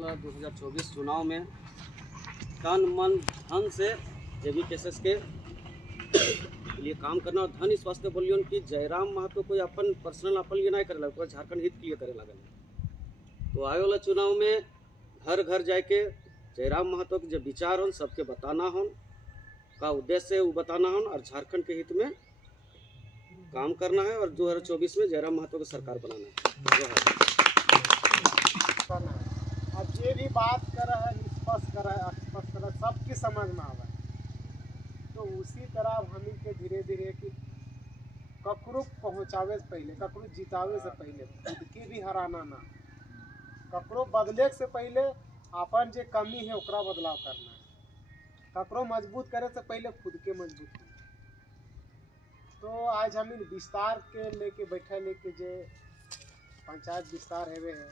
वाला 2024 चुनाव में तन मन धन से जेबी केसेस के लिए काम करना और धन इस वास्ते बोलिए कि जयराम महतो कोई अपन पर्सनल अपन लिए नहीं करे लगा, झारखंड हित के लिए करे लगा। तो आए वाला चुनाव में घर घर जाके जयराम महतो के जो विचार हो सबके बताना हो, का उद्देश्य है वो बताना हो और झारखंड के हित में काम करना है और 2024 में जयराम महतो की सरकार बनाना है। अब ये भी बात कर रहा है, स्पष्ट कर रहा है, स्पष्ट कर रहा है, सबकी समझ में आ रहा है। तो उसी तरह हम के धीरे धीरे कि ककरो पहुँचावे से पहले, ककरो जितावे से पहले खुद की भी हराना ना, ककरो बदले से पहले अपन जो कमी है ओकरा बदलाव करना है, ककरो मजबूत करे से पहले खुद के मजबूत करना। तो आज हम विस्तार के लेके बैठे लेके जे पंचायत विस्तार हेवे है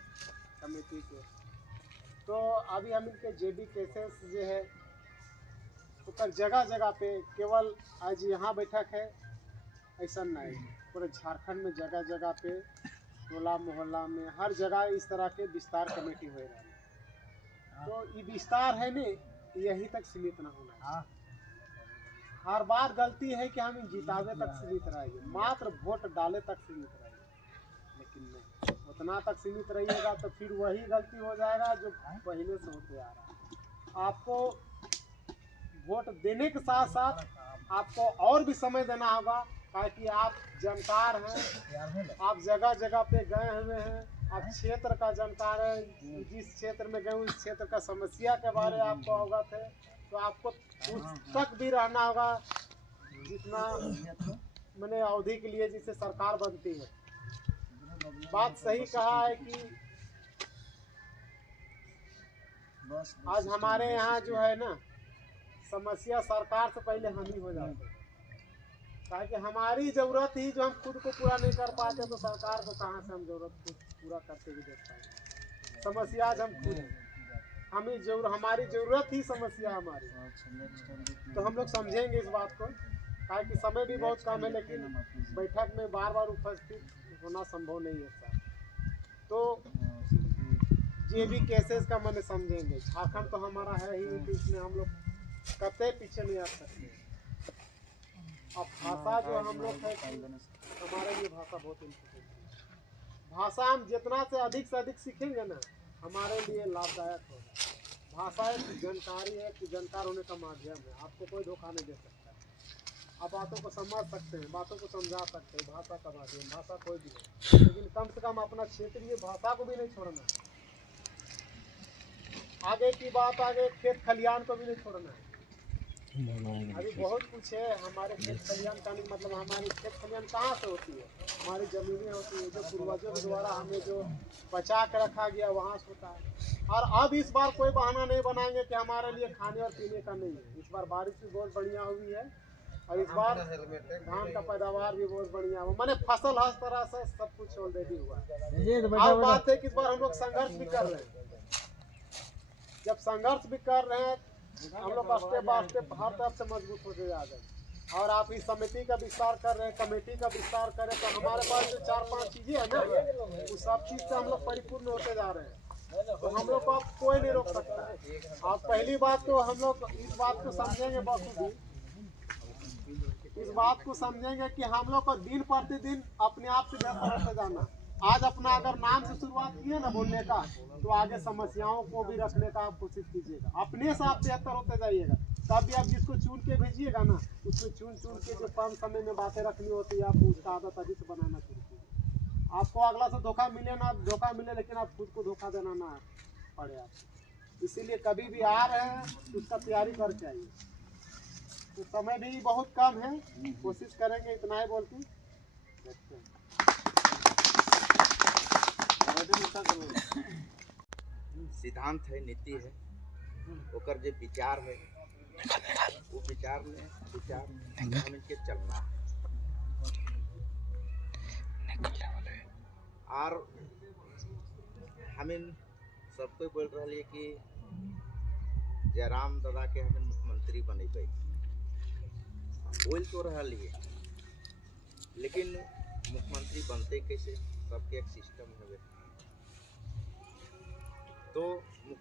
कमेटी के, तो अभी हम इनके जेबी केसेस जो है ऊपर जगह जगह पे, केवल आज यहाँ बैठक है ऐसा नहीं, पूरे झारखंड में जगह जगह पे टोला मोहल्ला में हर जगह इस तरह के विस्तार कमेटी हो रहा है। तो ये विस्तार है नहीं, यही तक सीमित ना होना है। हर बार गलती है कि हम जितावे तक सीमित रहेंगे, मात्र वोट डाले तक सीमित रहेंगे, लेकिन नहीं, उतना तक सीमित रहिएगा तो फिर वही गलती हो जाएगा जो पहले से होते आ रहा है। आपको वोट देने के साथ साथ आपको और भी समय देना होगा, ताकि आप जानकार हैं, आप जगह जगह पे गए हुए हैं, आप क्षेत्र का जानकार है, जिस क्षेत्र में गए उस क्षेत्र का समस्या के बारे में आपको अवगत है, तो आपको उस तक भी रहना होगा जितना मैंने अवधि के लिए जिससे सरकार बनती है। बात सही कहा है कि आज हमारे यहाँ जो है ना समस्या सरकार से पहले हम ही हो जाते हैं, ताकि हमारी ज़रूरत ही जो हम खुद को पूरा नहीं कर पाते तो सरकार को कहाँ से हम ज़रूरत को पूरा करते भी देख पाएंगे। समस्या आज हम खुद हैं, हमारी ज़रूरत ही समस्या हमारी, तो हम लोग समझेंगे इस बात को, ताकि समय भी बहुत कम है, लेकिन बैठक में बार बार उपस्थित होना संभव नहीं है सर। तो ये भी केसेस का मैंने समझेंगे, झारखंड तो हमारा है ही, तो इसमें हम लोग कतई पीछे नहीं आ सकते। अब भाषा जो हम लोग है, हमारे लिए भाषा बहुत इम्पोर्टेंट है। भाषा हम जितना से अधिक सीखेंगे ना हमारे लिए लाभदायक होगा। भाषा एक जानकारी है कि जानकार होने का माध्यम है, आपको कोई धोखा नहीं दे सकता है। आप बातों को समझ सकते हैं, बातों को समझा सकते हैं, भाषा का माध्यम, भाषा कोई भी है, लेकिन कम से कम अपना क्षेत्रीय भाषा को भी नहीं छोड़ना है। आगे की बात, आगे खेत खलियान को भी नहीं छोड़ना है। अभी बहुत कुछ है हमारे खेत खलियान का, नहीं मतलब हमारी खेत खलियान कहाँ से होती है, हमारी ज़मीनें होती है जो पूर्वजों के द्वारा हमें जो बचा कर रखा गया वहाँ से होता है। और अब इस बार कोई बहाना नहीं बनाएंगे कि हमारे लिए खाने और पीने का नहीं है। इस बार बारिश भी बहुत बढ़िया हुई है और इस बार धान का पैदावार भी बहुत बढ़िया हुआ, मैंने फसल हर तरह से सब कुछ ऑलरेडी हुआ है। अब बात है कि इस बार हम लोग संघर्ष भी कर रहे हैं। जब संघर्ष भी कर रहे हैं हम लोग स्टेप बाय स्टेप हर तरफ से मजबूत होते जा रहे हैं। और आप इस समिति का विस्तार कर रहे हैं, कमेटी का विस्तार करें, तो हमारे पास जो 4-5 चीजें हैं ना, उस सब चीज से हम लोग परिपूर्ण होते जा रहे हैं। तो हम लोग को आप कोई नहीं रोक सकता है। आप पहली बात तो हम लोग इस बात को समझेंगे, बखूबी इस बात को समझेंगे कि हम लोग को दिन प्रतिदिन अपने आप से बेहतर होते जाना। आज अपना अगर नाम से शुरुआत किए ना बोलने का, तो आगे समस्याओं को भी रखने का आप कोशिश कीजिएगा, अपने से आप बेहतर होते जाइएगा। तब भी आप जिसको चुन के भेजिएगा ना, उसमें चुन के जो कम समय में बातें रखनी होती है, आप उसका आदत अभी से बनाना शुरू कीजिए। आपको अगला से धोखा मिले ना धोखा मिले, लेकिन आप खुद को धोखा देना ना पड़े आपको। इसीलिए कभी भी आ रहे हैं उसका तैयारी करके आइए। तो समय भी बहुत कम है, कोशिश करेंगे, इतना ही बोलती देखते हैं। सिद्धांत है, नीति है, ओकर जो विचार है वो विचार हम इनके चलना है। और हम इन सबको बोल रहे हैं कि जयराम दादा के हमें मुख्यमंत्री बनेबे, बोल तो रही है, लेकिन मुख्यमंत्री बनते कैसे, सबके एक सिस्टम है। तो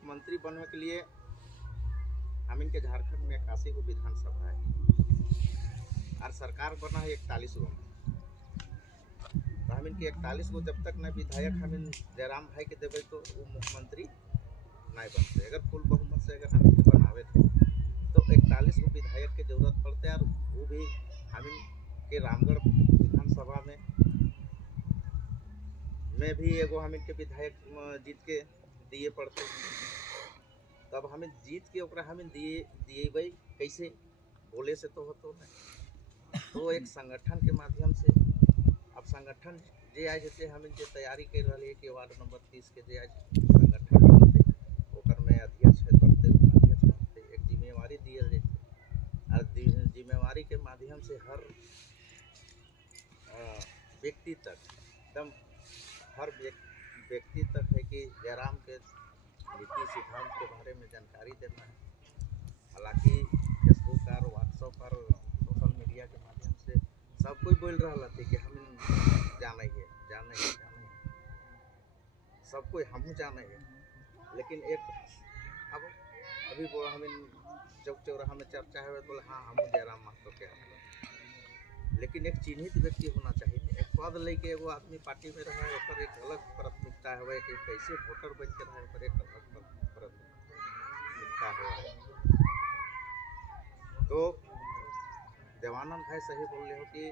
मुख्यमंत्री बनने के लिए हम इनके झारखंड में 81 को विधानसभा है और सरकार बना है 41 गो में। तो हम इनके 41 को जब तक न विधायक हम इन जयराम भाई के देवे तो वो मुख्यमंत्री नहीं बनते। अगर फुल बहुमत से अगर हम इनके बनावे थे तो 41 को विधायक की जरूरत पड़ते और वो भी हम इनके रामगढ़ विधानसभा में भी एगो हम इनके विधायक जीत के दिए पड़ते। तब हमें जीत के ओकरा हमें दिए भाई कैसे बोले से तो होतो नहीं। तो एक संगठन के माध्यम से अब संगठन जे आज जैसे हम इनके तैयारी कर रही है कि वार्ड नंबर 30 के जे आज संगठन बनते ओकर में अध्यक्ष है बनते उपाध्यक्ष बनते एक जिम्मेवारी दियल जाते और जिम्मेवारी के माध्यम से हर व्यक्ति तक एकदम हर व्यक्ति तक है कि जयराम के नीति सिद्धांत के बारे में जानकारी देना है। हालांकि फेसबुक और व्हाट्सएप पर सोशल मीडिया के माध्यम से सब कोई बोल रहा थे कि हम जाने है सब कोई हम जाने है। लेकिन एक अब अभी बोला हम चौक चौराहा में चर्चा है बोले हाँ हम जयराम महतो के हैं। लेकिन एक चिन्हित व्यक्ति होना चाहिए। एक पद लेके एगो आदमी पार्टी में रहे ओकर एक अलग प्राथमिकता है कि कैसे वोटर बन के रहे ओकर एक अलग प्राथमिकता है। तो देवानंद भाई सही बोल रहे हो कि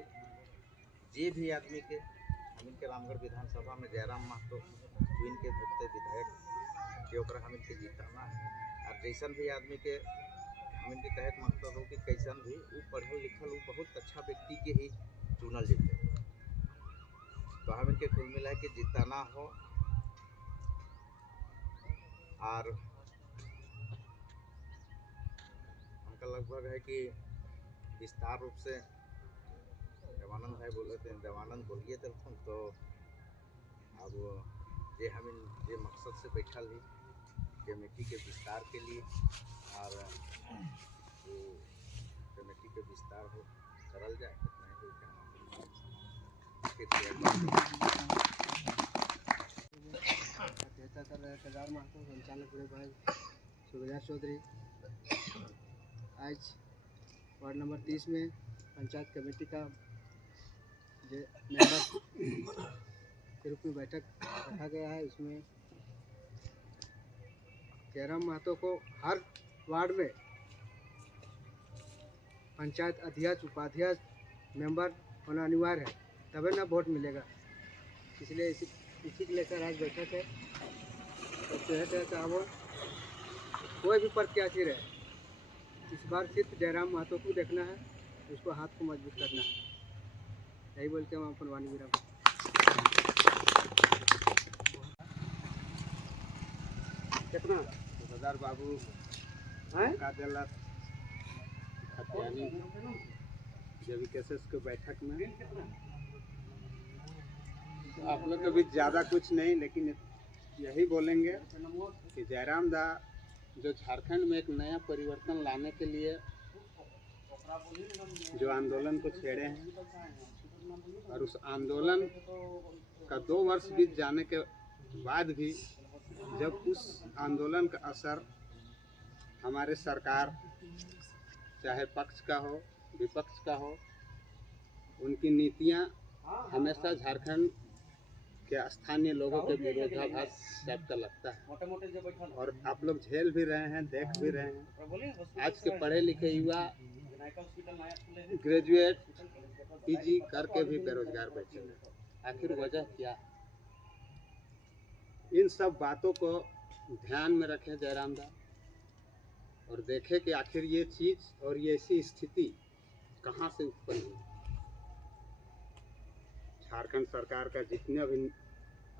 जे भी आदमी के हम इनके रामगढ़ विधानसभा में जयराम महतो जो इनके भेजते विधायक के ओकरा हम इनके जिताना है। और जैसन भी आदमी के हम इनके कहे मतलब हो कि कैसन भी वो पढ़ल लिखल वो बहुत अच्छा व्यक्ति के ही चुनल जेते। तो हम इनके कुल मिला के जिताना हो और हमका लगभग है कि विस्तार रूप से देवानंद भाई बोले थे देवानंद बोलिए थे तो अब जे हम इन जे मकसद से बैठल ही कमेटी के विस्तार के लिए और कमेटी के विस्तार हो करल जाए अध्यक्षता कर रहे केदार महतो संचालक बड़े भाई सुबेदार चौधरी। आज वार्ड नंबर 30 में पंचायत कमेटी का मेंबर के रूप में बैठक रखा गया है। इसमें जयराम महतो को हर वार्ड में पंचायत अध्यक्ष उपाध्यक्ष मेंबर होना अनिवार्य है तभी ना वोट मिलेगा। इसलिए इसी को लेकर आज बैठक है। तो चाहो कोई भी प्रत्याशी रहे इस बार सिर्फ जयराम महतो को देखना है उसको हाथ को मजबूत करना है। यही बोल के हम अपन वाणी विराम। कितना सरदार बाबू का दिलत जब केसेस के बैठक में आप लोग के बीच ज़्यादा कुछ नहीं लेकिन यही बोलेंगे कि जयराम दा जो झारखंड में एक नया परिवर्तन लाने के लिए जो आंदोलन को छेड़े हैं और उस आंदोलन का 2 वर्ष बीत जाने के बाद भी जब उस आंदोलन का असर हमारे सरकार चाहे पक्ष का हो विपक्ष का हो उनकी नीतियां हमेशा झारखंड के स्थानीय लोगों के विरोधाभास टाइप का लगता है। और आप लोग झेल भी रहे हैं देख भी रहे हैं। आज के पढ़े लिखे युवा ग्रेजुएट पीजी करके भी बेरोजगार बैठे हैं। आखिर वजह क्या है? इन सब बातों को ध्यान में रखें जयराम दा और देखें कि आखिर ये चीज़ और ये ऐसी स्थिति कहाँ से उत्पन्न हुई। झारखंड सरकार का जितना भी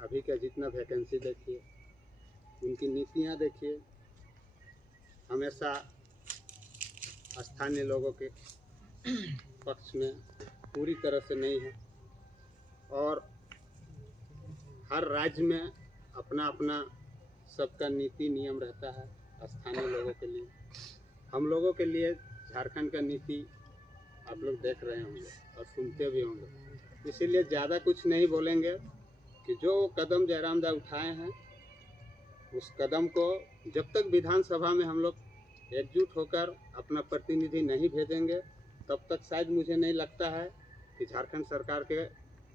अभी का जितना वैकेंसी देखिए उनकी नीतियाँ देखिए हमेशा स्थानीय लोगों के पक्ष में पूरी तरह से नहीं है। और हर राज्य में अपना अपना सबका नीति नियम रहता है स्थानीय लोगों के लिए। हम लोगों के लिए झारखंड का नीति आप लोग देख रहे होंगे और सुनते भी होंगे। इसीलिए ज़्यादा कुछ नहीं बोलेंगे कि जो कदम जयराम दा उठाए हैं उस कदम को जब तक विधानसभा में हम लोग एकजुट होकर अपना प्रतिनिधि नहीं भेजेंगे तब तक शायद मुझे नहीं लगता है कि झारखंड सरकार के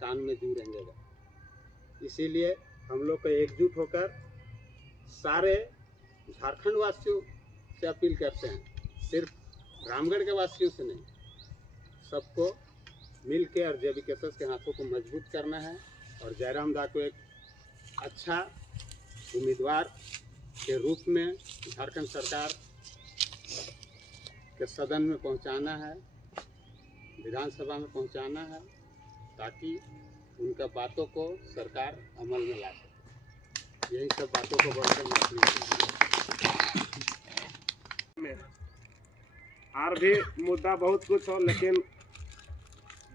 कान में जू रहेंगे। इसीलिए हम लोग को एकजुट होकर सारे झारखंड वासियों से अपील करते हैं, सिर्फ रामगढ़ के वासियों से नहीं, सबको मिल के और जेबीकेएसएस के हाथों को मजबूत करना है और जयराम दा को एक अच्छा उम्मीदवार के रूप में झारखंड सरकार के सदन में पहुंचाना है, विधानसभा में पहुंचाना है, ताकि उनका बातों को सरकार अमल में ला सके। यही सब बातों को बढ़कर में और भी मुद्दा बहुत कुछ हो, लेकिन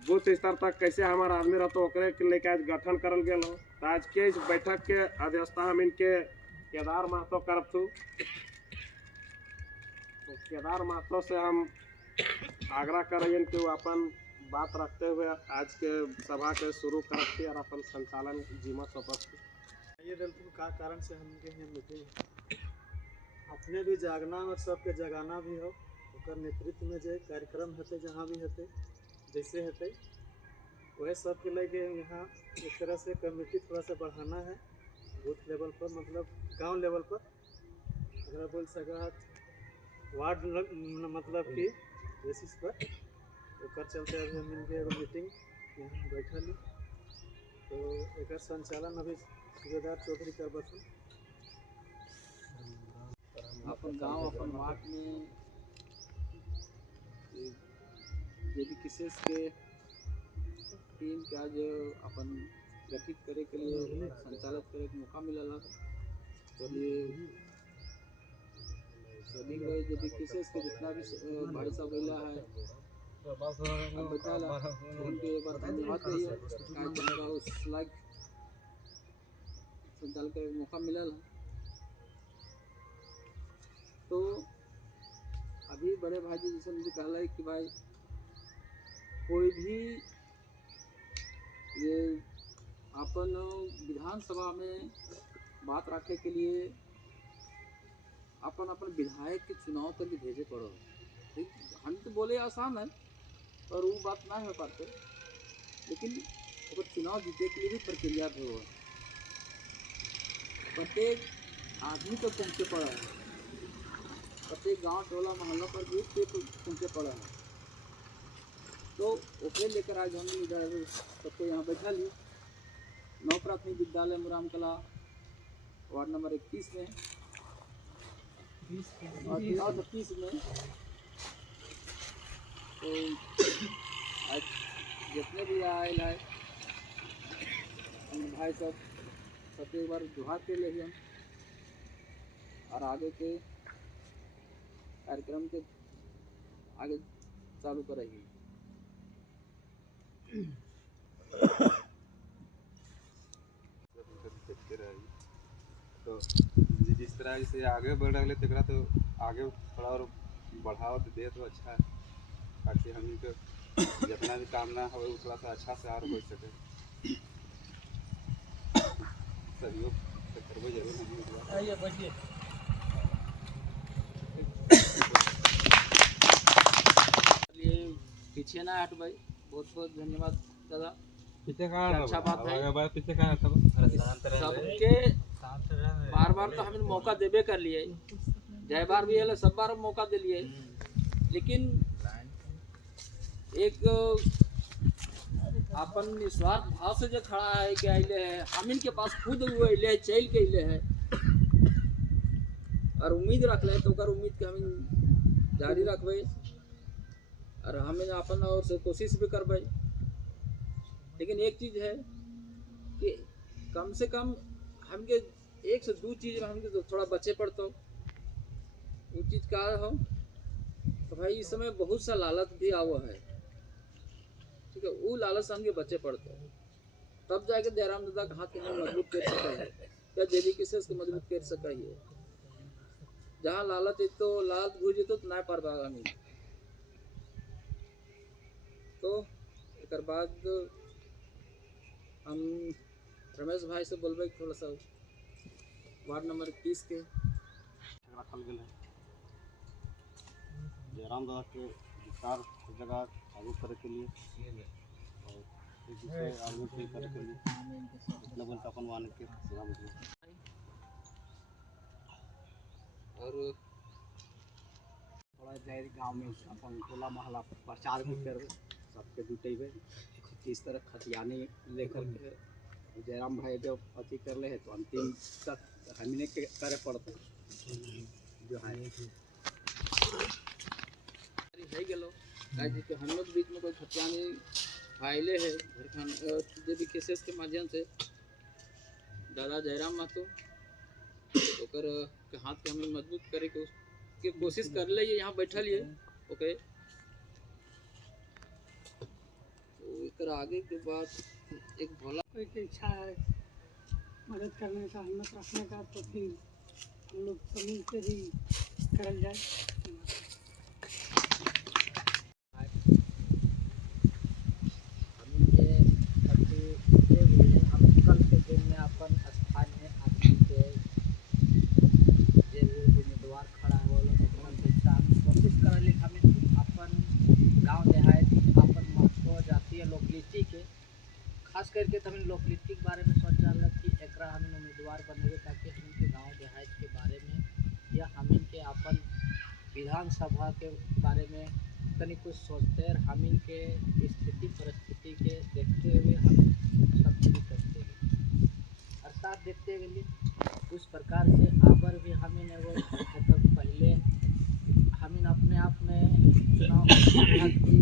बूथ स्तर तक कैसे हमारा आदमी रहता ओकरे के लेके आज गठन करल गेल हो। तो आज के इस बैठक के अध्यक्षता हम इनके केदार महतो करत हूँ। तो केदार महतो से हम आग्रह करें कि वो अपन बात रखते हुए आज के सभा के शुरू करती और अपन संचालन जिम्मा सौंपती। ये दलपुर का कारण से हमके यहाँ मीटिंग अपने भी जागना और सबके जगाना भी हो, ओकर नेतृत्व में जो कार्यक्रम होते जहाँ भी होते जैसे होते वह सब के लेके यहाँ एक तरह से कमेटी थोड़ा सा बढ़ाना है बूथ लेवल पर, मतलब गांव लेवल पर अगर बोल सका वार्ड मतलब कि बेसिस पर ओकर चलते अभी हम इनके एगो मीटिंग यहाँ बैठा ली। तो एक संचालन अभी सूबेदार चौधरी करबथुन। अपन गांव अपन वार्ड में जेबीकेएसएस के टीम के आज अपन गठित करे के लिए संचालित करे के मौका मिलला। तो ये सभी गए जेबीकेएसएस के जितना भी भाई साहब गैला है अब बताला उनके एक बार धन्यवाद कहिए काय जनता उस लाइक संचालन करे के मौका मिलल है। तो अभी बड़े भाई जी जैसे मुझे कहला है कि भाई कोई भी ये अपन विधानसभा में बात रखे के लिए अपन अपन विधायक के चुनाव तक भी भेजे पड़ो। ठीक, हम तो बोले आसान है पर वो बात ना हो पाते, लेकिन अगर चुनाव जीते के लिए भी प्रक्रिया भी हो, प्रत्येक आदमी को पहुँचे पड़ा है, प्रत्येक गांव टोला मोहल्ला पर भी पहुँचे पड़ा है। तो ओकरे लेकर आज हम इधर सबको यहाँ बैठा ली नौ प्राथमिक विद्यालय मुराम कला वार्ड नंबर 21 में और 30 में। तो आज जितने भी आयल है हम भाई सब एक बार जोहार के लिए हम और आगे के कार्यक्रम के आगे चालू करेंगे। तो जिस तरह से आगे बढ़ रहे तक तो आगे थोड़ा और बढ़ावा दे तो अच्छा है, ताकि हम जितना भी काम ना हो वो थोड़ा सा अच्छा से और हो सके। सहयोग तो करबो जरूर। आइए बैठिए। पीछे ना हट भाई, बहुत बहुत धन्यवाद दादा। पीछे का अच्छा बात है, पीछे का सबके बार बार तो हमें मौका देवे कर लिए, जय बार भी है सब बार मौका दे लिए, लेकिन एक अपन निस्वार्थ भाव से जो खड़ा है कि अले है हम इनके पास खुद वो अले है चल के अले है और उम्मीद रख ले तो कर उम्मीद के हम जारी रखबे और हमें अपन और से कोशिश भी करबे। लेकिन एक चीज़ है कि कम से कम हमके 1 से 2 चीज़ में हमके थोड़ा बचे पड़ता। वो चीज़ का हो तो भाई इस समय बहुत सा लालच भी आवा है, ठीक है, वो लालच से हमके बचे पड़ते हैं, तब जाके जयराम दादा के हाथ के हम मजबूत कर सके या जेबीकेएसएस को मजबूत कर सके। जहाँ लालच है तो लालच घुस जेतो तो ना पार पागा हमें। तो एक बाद हम रमेश भाई से बोलबे थोड़ा सा वार्ड नंबर 21 के रखल गेल है जयराम दादा के विचार हर जगह लागू करे के लिए और एक दूसरे आदमी को करे के लिए जितना बनता अपन वाहन के सेवा में और थोड़ा जाए गाँव में अपन टोला मोहल्ला प्रचार भी कर सबके जुटेबे किस तरह खतियानी लेकर के जयराम भाई जब अथी कर ले है तो अंतिम तक हमने के करे पड़ते जो है है गेलो काहे कि हम लोग बीच में कोई खतियानी फाइले है झारखंड जे भी केसेस के माध्यम से दादा जयराम मातो ओकर के हाथ के हमें मजबूत करे के कोशिश कर ले यहाँ बैठल है ओके तो एकर आगे के बाद एक भोला कोई की इच्छा है मदद करने का हिम्मत रखने का तो फिर हम लोग सब मिल के ही करल जाए। हम कल के दिन में अपन स्थानीय आदमी के जे उम्मीदवार खड़ा है वो लोग कोशिश करल हमें अपन गांव देहात अपन महत्व जातीय लोकलिटी के खास करके तो हम लोकलिटी के बारे में सोच रहा कि एक हम उम्मीदवार बनेंगे ताकि हम के गाँव देहात के बारे में या हम के अपन विधानसभा के बारे में तनी कुछ सोचते हैं हम के स्थिति परिस्थिति के देखते हुए हम सब चीज करते हैं और साथ देखते हुए उस प्रकार से आबर भी हमें वो मतलब पहले हमें अपने आप में चुनाव कि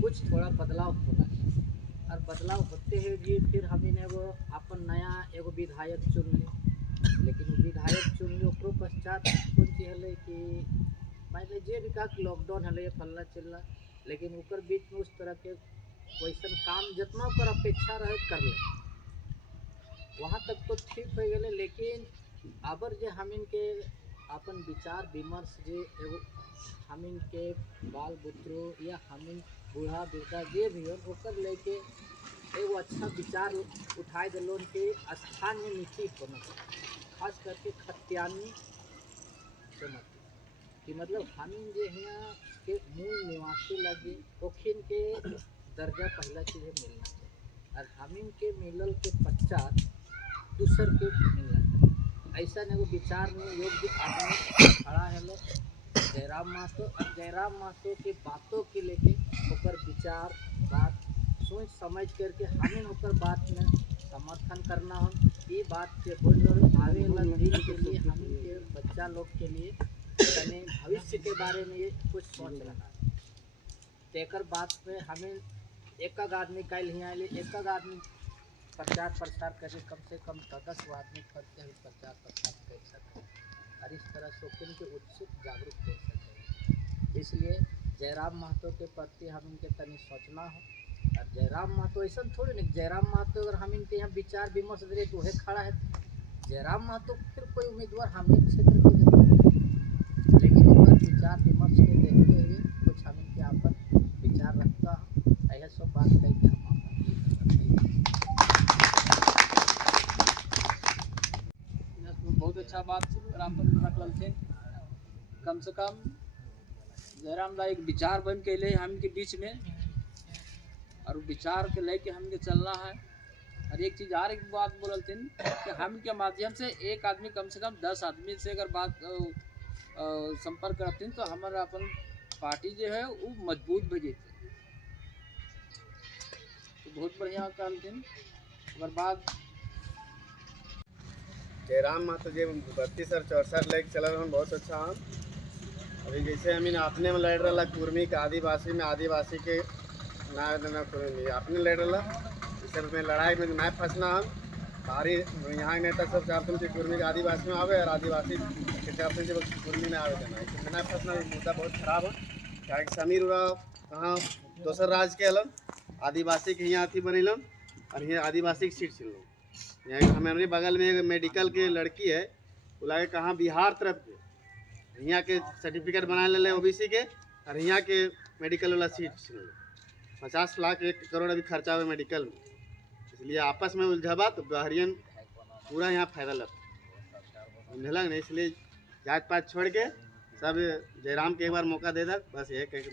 कुछ थोड़ा बदलाव होना चाहिए और बदलाव होते हुए भी फिर हमें वो अपन नया एगो विधायक चुन ली लेकिन वो विधायक चुन ली ओकरो पश्चात कौन चीज है कि पहले जे भी कहा लॉकडाउन है फलना चिल्ला लेकिन ओकर बीच में उस तरह के वैसन काम जितना ओकर अपेक्षा रहे कर ले वहाँ तक तो ठीक हो गए लेकिन अबर जे हमिन के अपन विचार विमर्श जे एगो हमिन के बाल बुतरू या हमिन बूढ़ा वृद्धा जे भी हो ओकर लेके एगो अच्छा विचार उठाए दिलोन के स्थान में नीति होना चाहिए खास करके खतियानी समझ कि मतलब हमिन जे यहाँ के मूल निवासी लगे ओखिन के दर्जा पहला चीज़ मिलना चाहिए और हमिन के मिलल के पश्चात दूसर के मिलना चाहिए ऐसा एगो विचार में योग्य आदमी खड़ा है लोग जयराम मातो के बातों के लेके ओकर विचार बात सोच समझ करके हमें ओकर बात में समर्थन करना हो ये बात के बोल आवे वाला दिन के लिए हम के बच्चा लोग के लिए तने भविष्य के बारे में ये कुछ सोच रहा तेकर बात पे हमें एक आदमी कल ही आए एक आदमी प्रचार प्रसार करके कम से कम 10 आदमी करते हुए प्रचार प्रसार कर सकें और इस तरह शौकीन के उत्सुक जागरूक कर सकें इसलिए जयराम महतो के प्रति हम इनके तनी सोचना हो और जयराम महतो ऐसा थोड़ी नहीं जयराम महतो अगर हम इनके यहाँ विचार विमर्श दे तो वह खड़ा है जयराम महतो फिर कोई उम्मीदवार हम ही क्षेत्र के लेकिन उनका विचार विमर्श के देखते हुए कुछ हम इनके अपन विचार रखता हूँ ऐसा सब बात करके हम बहुत अच्छा बात अपन रखल थे कम से कम जयराम दा एक विचार बन के ले हम के बीच में और विचार के लेके हम के चलना है और एक चीज़ और एक बात बोलल थे कि हम के माध्यम से एक आदमी कम से कम 10 आदमी से अगर बात संपर्क करते तो हमारा अपन पार्टी जो है वो मजबूत भी जेते तो बहुत बढ़िया करते अगर बात जयराम मातो जे 32 और 64 लेके चल रहा बहुत अच्छा हम अभी जैसे हमीन अपने में लड़ रहा कुर्मी के आदिवासी में आदिवासी के ना कुर्मी अपने लड़ रहा इस सब में लड़ाई में ना फंसना हम सारी यहाँ नेता सब चाहते हैं कि कुर्मी के आदिवासी में आवे और आदिवासी के चाहते हैं कि कुर्मी में आवे देना इसमें ना फंसना मुद्दा बहुत खराब है क्या कि समीर उराव कहाँ दोसर राज्य के अलन आदिवासी के यहाँ अथी बनेलन और यहाँ आदिवासी की सीट छिलन यहाँ हमारे बगल में एक मेडिकल के लड़की है वो लगे कहाँ बिहार तरफ के यहाँ के सर्टिफिकेट बना ले ओबीसी के और यहाँ के मेडिकल वाला सीट 50 लाख 1 करोड़ अभी खर्चा हुआ मेडिकल में इसलिए आपस में उलझाबा तो बहरियन पूरा यहाँ फायदा लगता समझलक नहीं, इसलिए जात पात छोड़ के सब जयराम के एक बार मौका दे दक, बस ये कह के